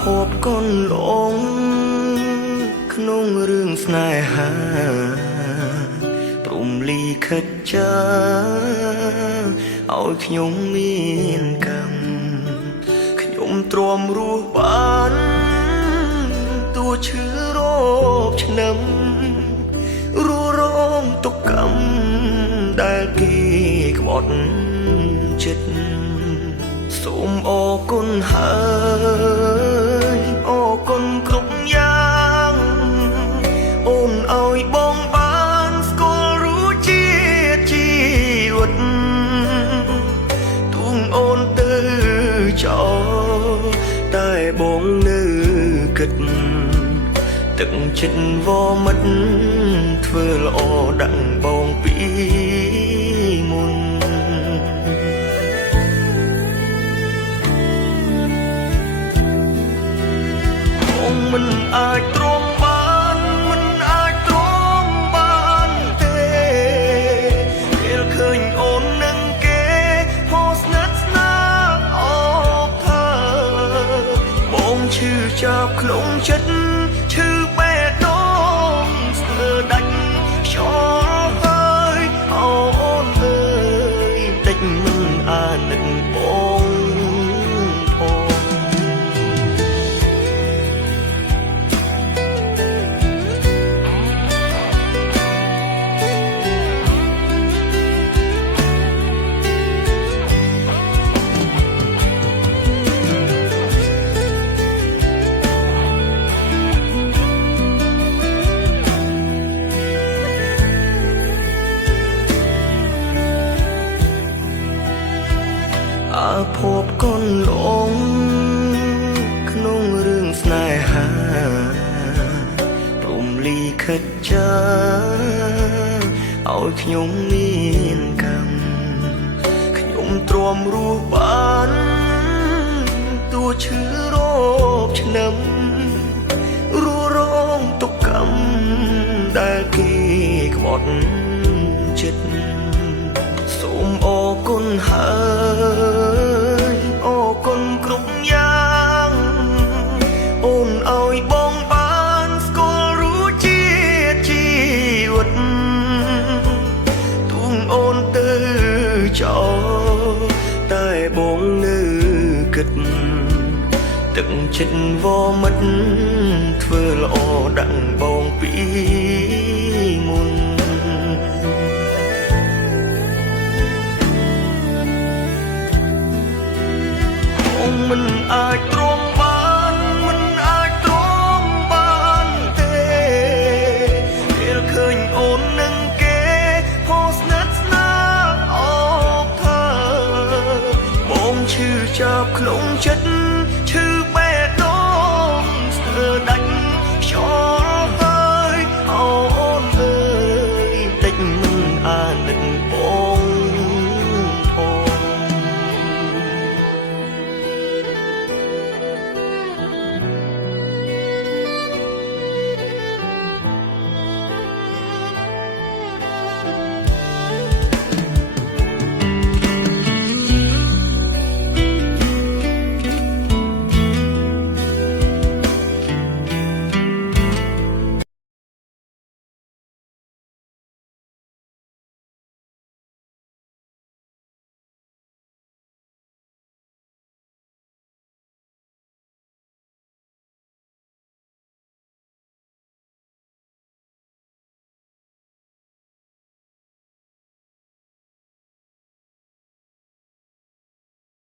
ភពកូនหลงក្នុងរឿងស្នេហាព្រំលីខិតចាឲ្យខ្ញុំមានកម្មខ្ញុំទ្រាំរស់បានតួឈឺរោគឆ្នាំរੂរងទុក្ខកម្មដែលគេក្បត់ចិត្តសូមអរគុណហើយអរគុណគ្រប់យ៉ាងអូនឲ្យបងបានស្គាល់រសជាតិជីវិតទួងអូនទៅចោលតែបងនៅគិតទឹកចិត្តវមិតធ្វើល្អដាក់បងពីមុនមិនអាចទ្រាំបានមិនអាចទ្រាំបានទេពេលឃើញអូននឹងគេហោស្ងាត់ស្នាអបថាបងឈឺចាប់ក្នុងចិត្តឈឺបេះដូងស្ទើរដាច់ខ្យល់ហើយអូនអើយតិចមិនអាណិតបងភពកូនหลงក្នុងរឿងស្នេហាព្រំលីខិតចាឲ្យខ្ញុំមានកម្មខ្ញុំទ្រាំរស់បានតួឈឺរោគឆ្នាំរੂរងទុក្ខកម្មដែលគេក្បត់ចិត្តសូមអរគុណហើយអរគុណគ្រប់យ៉ាងអូនឲ្យបងបានស្គាល់រសជាតិជីវិតទួងអូនទៅចោលតែបងនៅគិតទឹកចិត្តវមិតធ្វើល្អដាក់បងពីមុនមិនអាចទ្រាំបានមិនអាចទ្រាំបានទេពេលឃើញអូននឹងគេហោស្ងាត់ស្នាអបថាបងឈឺចាប់ក្នុងចិត្ត